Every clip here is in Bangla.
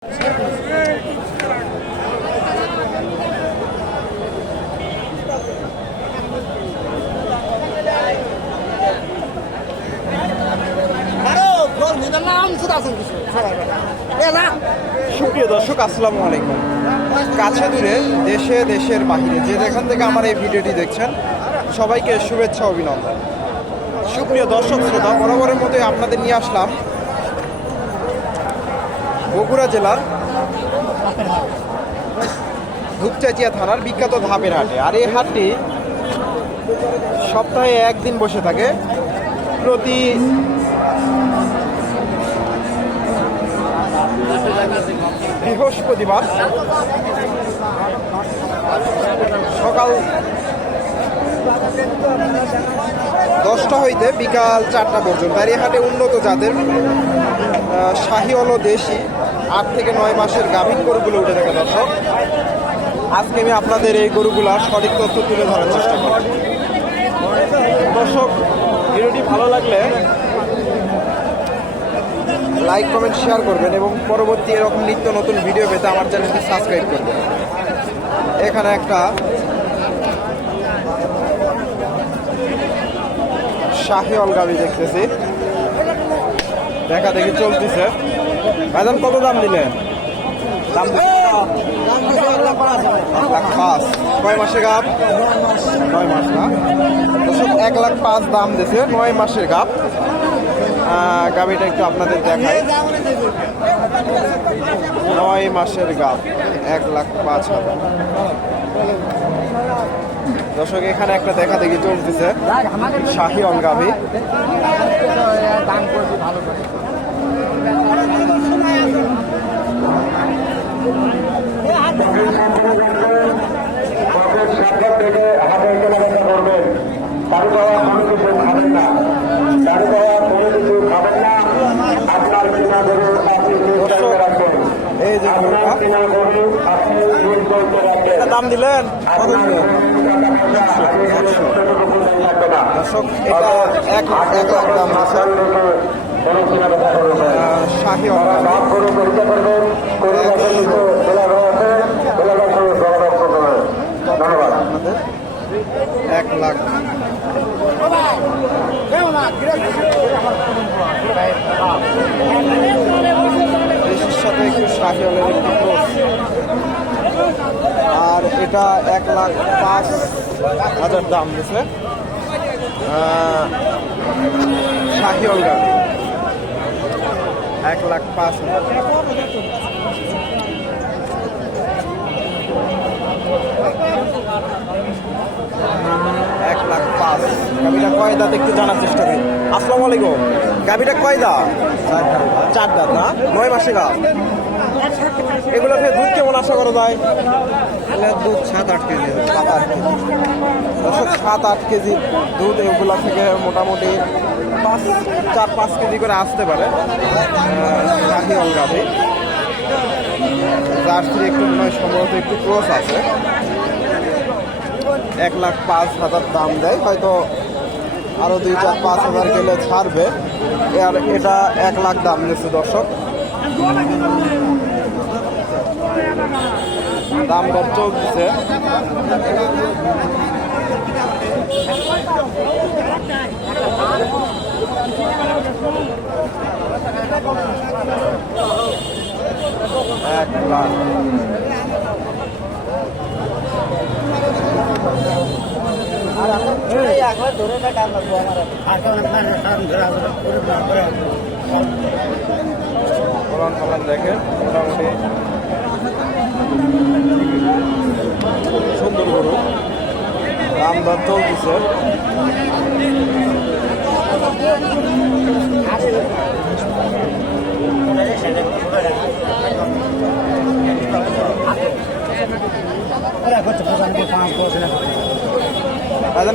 সুপ্রিয় দর্শক, আসসালামু আলাইকুম। কাছে দূরে, দেশে দেশের বাহিরে যে যেখান থেকে আমার এই ভিডিওটি দেখছেন, সবাইকে শুভেচ্ছা অভিনন্দন। সুপ্রিয় দর্শক শ্রোতা, বরাবরের মতোই আপনাদের নিয়ে আসলাম বগুড়া জেলার ধূপচাচিয়া থানার বিখ্যাত ধাপের হাটে। আর এই হাটটি সপ্তাহে একদিন বসে থাকে, প্রতি বৃহস্পতিবার সকাল 10টা হইতে বিকাল 4টা পর্যন্ত। আর এই হাটে উন্নত জাতের শাহিওয়াল ও দেশি 8 থেকে 9 মাসের গাভীন গরুগুলো উঠে থাকে। দর্শক, আজকে আমি আপনাদের এই গরুগুলার সঠিক তথ্য তুলে ধরার চেষ্টা করব। দর্শক, ভিডিওটি ভালো লাগলে লাইক, কমেন্ট, শেয়ার করবেন এবং পরবর্তী এরকম নিত্য নতুন ভিডিও পেতে আমার চ্যানেলটি সাবস্ক্রাইব করবেন। এখানে একটা শাহিওয়াল গাভী দেখতেছি, দেখা দেখি চলতেছে। ভাইজান, কত দাম দিলেন? দাম 1,05,000। কয় মাসে গাভ? 9 মাস না? 1,05,000 দাম দিয়েছে, 9 মাসের গাভ। গাভীটা একটু আপনাদের দেখাই। 9 মাসের গাভ, 1,05,000। দর্শক, এখানে একটা দেখা দেখি চলতেছে শাহিওয়াল গাভী। এই যে দাম দিলেন কত? দর্শক, এটা 1 লাখ দাম আছে শাহিওয়াল। আপনাদের 1 লাখ। দেশের সাথে একটু শাহিওয়ালের একটু ক্রস। আর এটা 1,05,000 দাম দিছে শাহিওয়াল গাভী। 1,05,000। 1,05,000 গাভীটা কয় দাঁত একটু জানার চেষ্টা করি। আসসালামু আলাইকুম। গাভীটা কয় দাঁত? 4 দাঁত না? 9 মাসে গাভ। এগুলো থেকে দুধ কেমন আশা করা যায়? দুধ 7-8 কেজি। 7-8 কেজি। 7-8 কেজি দুধ এগুলো থেকে মোটামুটি 4-5 কেজি করে আসতে পারে। শাহিওয়াল গাভী, জার্সির একটু নয়, সম্ভবত একটু ক্রস আছে। 1,05,000 দাম দেয়, হয়তো আরো 2-4-5,000 গেলে ছাড়বে। আর এটা 1 লাখ দাম নিচ্ছে। দর্শক, দাম দর চলতেছে। এক লাখ। দেখেন, মোটামুটি সুন্দর গরু, দাম দর চলতেছে।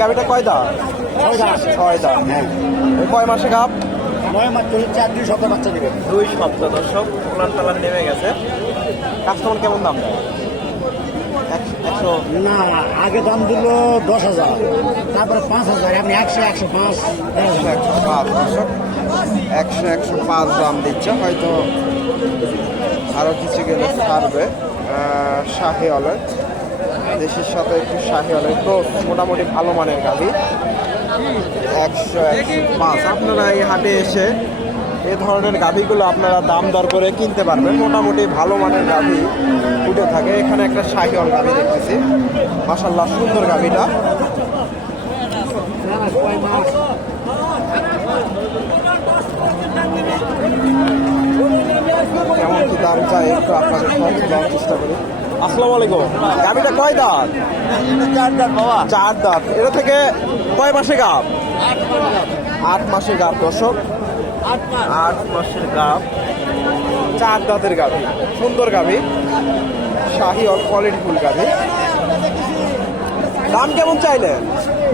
গাভীটা কয় দাঁত? 6 দাঁত। কয় মাসে গাভ? 9 মাস। 2 সপ্তাহ বাচ্চা দেবে। 2 সপ্তাহ। দর্শক, উলান পালান নেমে গেছে। কাস্টমার কেমন দাম দেয়? 100 না, আগে দাম দিল 10,000, তারপরে 5,000, আপনি 100, 105, 105 দাম দিচ্ছে। হয়তো আরও কিছু গেলে ছাড়বে। শাহি অলের দেশের সাথে একটু শাহি অলের তো মোটামুটি ভালো মানের গাভি 100-105। আপনারা এই হাটে এসে এ ধরনের গাভিগুলো আপনারা দাম দর করে কিনতে পারবেন। মোটামুটি ভালো মানের গাভি উঠে থাকে। এখানে একটা শাহি অল গাভি দেখতেছি, মাশাআল্লাহ সুন্দর গাভিটা। কেমন কি দাম চাই একটু আপনাদের সঙ্গে দেওয়ার চেষ্টা করি। আসসালামু আলাইকুম, গাভিটা কয় দাঁত? 4 দাঁত বাবা। 4 দাঁত। এটা থেকে কয় মাসে গাভ? 8 মাসে গাভ দর্শক, 8 মাসের গাভ, 4 দাঁতের গাভি, সুন্দর গাভি, শাহি অল কোয়ালিটিফুল গাভি। দাম কেমন চাইলেন?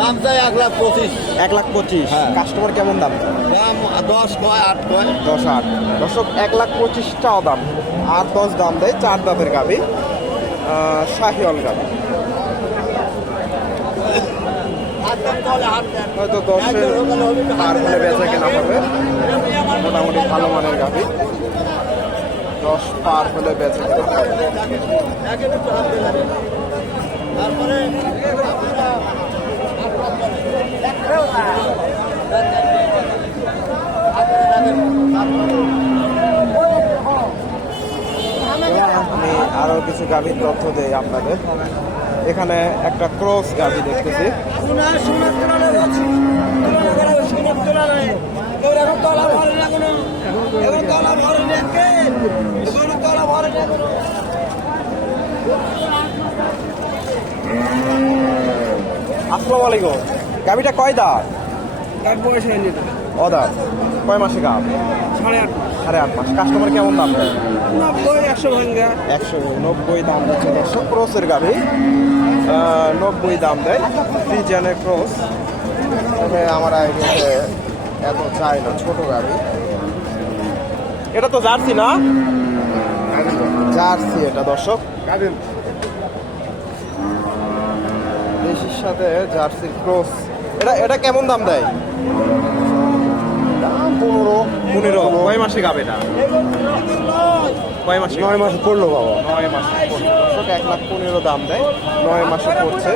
দাম চাই 1,25,000। 1,25,000। হ্যাঁ। কাস্টমার কেমন দাম? দাম 10 কয় 8 কয়। 10-8 দর্শক, 1,25,000 টাও দাম, 8-10 দাম দেয়। 4 দাঁতের গাভি, শাহি অল গাভি। হয়তো 10-এর পার হলে বেচা কেনা হবে। মোটামুটি ভালো মানের গাভি, 10 পার হলে বেচা কেনা হবে। আমি আরো কিছু গাভীর তথ্য দেই আপনাদের। এখানে একটা ক্রস গাভী দেখতেছি, আসসালামু আলাইকুম, গাভীটা কয় দাঁত? অদাঁত। কয় মাসে গাভ? 8.5 মাস। কাস্টমার কেমন দাম দেয়? 190 দাম দিচ্ছে দর্শক। ক্রসের গাভি 90 দাম দেয়, ফ্রিজিয়ানের ক্রস। তবে আমার আইডিয়াতে এত চাই না, ছোট গাভি। এটা তো জার্সি না? জার্সি এটা দর্শক, দেশির সাথে জার্সির ক্রস। এটা কেমন দাম দেয়? দাম 15। কয় মাসে গাবে এটা? কয় মাসে? 9 মাসে পড়লো বাবা। 9 মাসে দর্শক, 1,15,000 দাম দেয়। 9 মাসে পড়ছে।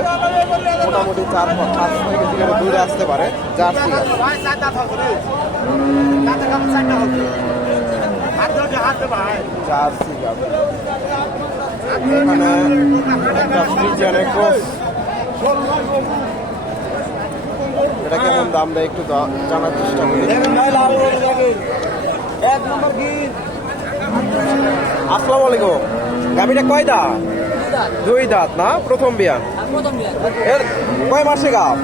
মোটামুটি 4-5 থেকে দিকে দূরে আসতে পারে। জার্সি গাভি, জার্সি গাভি। এখানে একটা ফ্রিজিয়ানের ক্রস। এটা কেমন দাম দেয় একটু জানার চেষ্টা করি। আসসালামু আলাইকুম, গাভীটা কয় দাঁত? 2 দাঁত না? প্রথম বিয়ান। এর কয় মাসে গাভ?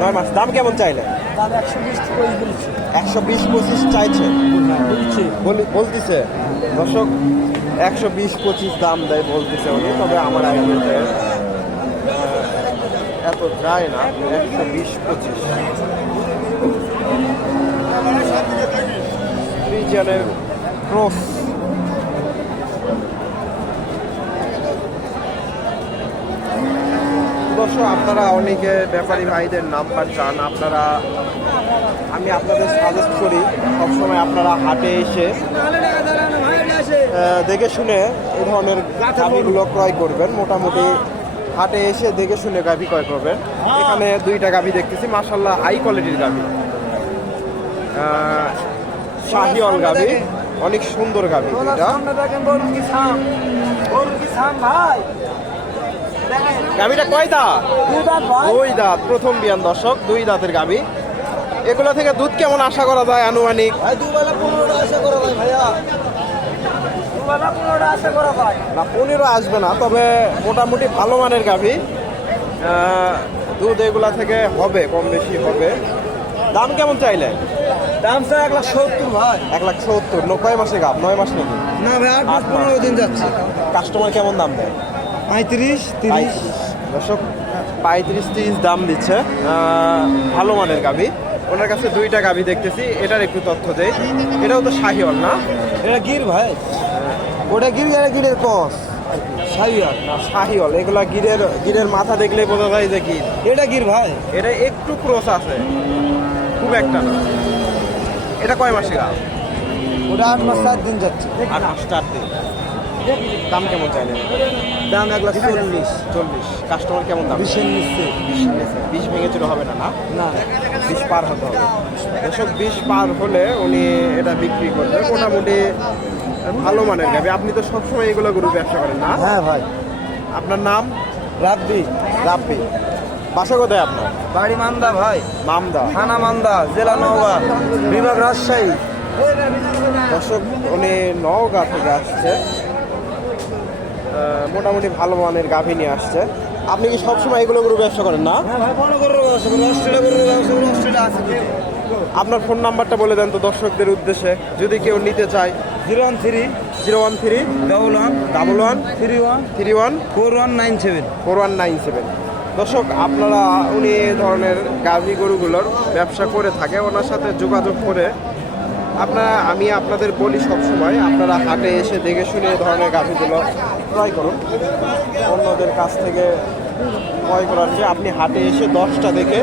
9 মাস। দাম কেমন চাইলে? 120-25 চাইছে, বলতেছে দর্শক। 120-25 দাম দেয় বলতেছে উনি। তবে আমার আইডিয়াতে এত যায় না, 120-25। ফ্রিজিয়ানের ক্রস। দর্শক, আপনারা অনেকে ব্যাপারী ভাইদের নাম্বার চান, আপনারা, আমি আপনাদের সাজেস্ট করি সবসময় আপনারা হাটে এসে দেখে শুনে এই ধরনের গাভীগুলো ক্রয় করবেন। মোটামুটি হাটে এসে দেখে শুনে গাভী ক্রয় করবেন। এখানে 2টা গাভী দেখতেছি, মাশাআল্লাহ হাই কোয়ালিটির গাভী, শাহি অল গাভী, অনেক সুন্দর গাভী। গাভীটা কয় দাঁত? 2 দাঁত। প্রথম বিয়ান দর্শক, 2 দাঁতের গাভী। এগুলো থেকে দুধ কেমন আশা করা যায় আনুমানিক? 15 আসবে না, তবে মোটামুটি ভালো মানের গাভী। দুধ এগুলা থেকে হবে, কম বেশি হবে। দাম কেমন চাইলে? দাম চাই 1,70,000 ভাই। 1,70,000। কয় মাসে গাভ? 9 মাস নাকি? না ভাই, 8-15 দিন যাচ্ছে। কাস্টমার কেমন দাম দেয়? 35-30। দর্শক, 35-30 দাম দিচ্ছে। ভালো মানের গাভী। ওনার কাছে 2টা গাভী দেখতেছি। এটার একটু তথ্য দেয়। এটাও তো শাহিওয়াল না? এটা গির ভাই, ওটা গির, গিরের কস। শাহিওয়াল না, শাহিওয়াল। এগুলা গিরের মাথা দেখলে বোঝা যায় যে গির। এটা গির ভাই। এটা একটু ক্রস আছে, খুব একটা না। এটা কয় মাসে গাভ? ওটা 8 মাস 4 দিন যাচ্ছে। 8 মাস 4 দিন। দাম কেমন চাইলেন? দাম 1,40,000। 40। কাস্টমার কেমন দাম? 20-এর নিচে। 20 ভেঙে চুরো হবে না, না না 20 পার হতে হবে। দর্শক 20 পার হলে উনি এটা বিক্রি করবে মোটামুটি ভালো মানের গাবি। আপনি তো সবসময় এগুলো গরু ব্যবসা করেন, না? হ্যাঁ ভাই। আপনার নাম? রাব্বি। রাব্বি। বাসা কোথায় আপনার? বাড়ি মান্দা ভাই। মামদা। থানা মান্দা, জেলা নওগাঁ, বিভাগ রাজশাহী। দর্শক উনি নওগাঁ থেকে আসছে, মোটামুটি ভালো মানের গাভী নিয়ে আসছে। আপনি কি সবসময় এগুলো গরু ব্যবসা করেন, না? হ্যাঁ ভাই, কোনো গরুর ব্যবসা করি, অস্ট্রেলিয়া গরুর ব্যবসা করি, অস্ট্রেলিয়া আছে দুটো। আপনার ফোন নাম্বারটা বলে দেন তো দর্শকদের উদ্দেশ্যে, যদি কেউ নিতে চায়। 013 013 11 11 31 31 4197। 4197। দর্শক আপনারা উনি এই ধরনের গাভী গরুগুলোর ব্যবসা করে থাকে, ওনার সাথে যোগাযোগ করে আমি আপনাদের বলি সবসময় আপনারা হাটে এসে দেখে শুনে এই ধরনের গাভীগুলো ক্রয় করুন। অন্যদের কাছ থেকে ক্রয় করার চেয়ে আপনি হাটে এসে 10টা দেখে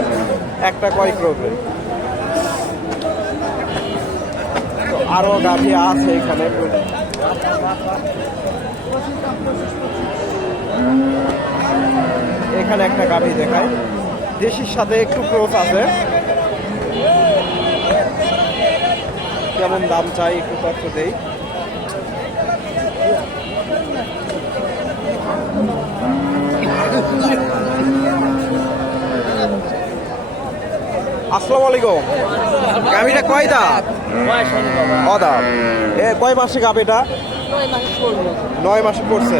একটা ক্রয় করবেন। তো আরও গাভী আছে এখানে। এখানে একটা গাভী দেখায়, দেশির সাথে একটু ক্রস আছে। কেমন দাম চাই একটু তথ্য দেই। আসসালামু আলাইকুম। গাভীটা কয় দাঁত? অদাঁত। কয় মাসে গাভীটা? 9 মাসে পড়ছে।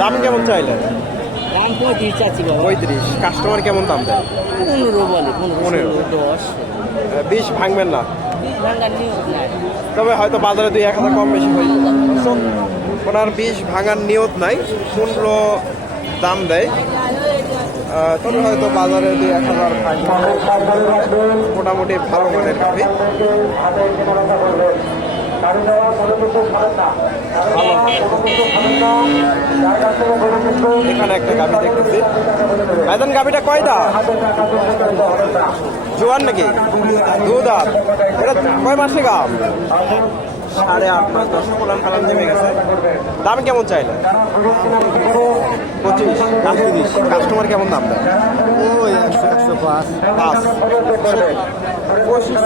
দাম কেমন চাইলেন? 35। কাস্টমার কেমন দাম দেয়? 15। 20 ভাঙবেন না? তবে হয়তো বাজারে 2-1 কম বেশি হয়ে যাবে। ওনার 20 ভাঙার নিয়ত নাই, 15 দাম দেয়। তবে হয়তো বাজারে 2-1 মোটামুটি ভালো মানের গাভী। এখানে একটা গাভী দেখতেছি। ভাইজান গাভীটা কয়টা? জোয়ান নাকি? 2 দাঁত। এটা কয় মাসে গাভ? 8.5 মাস। 10 কোলান কালান নেমে গেছে। দাম কেমন চাইলে? 25। 30। কাস্টমার কেমন দাম দেয়? 105। 5। 25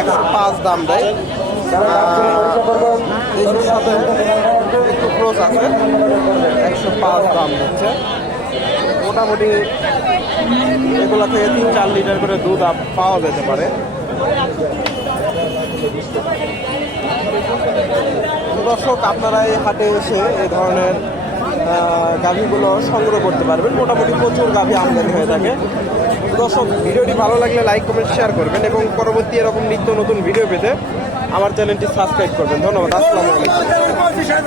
105 দাম দেয়। দেশের সাথে একটু ক্লোজ আছে, 105 দাম দিচ্ছে। মোটামুটি এগুলা থেকে 3-4 লিটার করে দুধ পাওয়া যেতে পারে। দর্শক আপনারা এই হাটে এসে এই ধরনের গাভীগুলো সংগ্রহ করতে পারবেন। মোটামুটি প্রচুর গাভী আমদানি হয়ে থাকে। দর্শক ভিডিওটি ভালো লাগলে লাইক কমেন্ট শেয়ার করবেন এবং পরবর্তী এরকম নিত্য নতুন ভিডিও পেতে আমার চ্যানেলটি সাবস্ক্রাইব করবেন। ধন্যবাদ। আসসালামু আলাইকুম।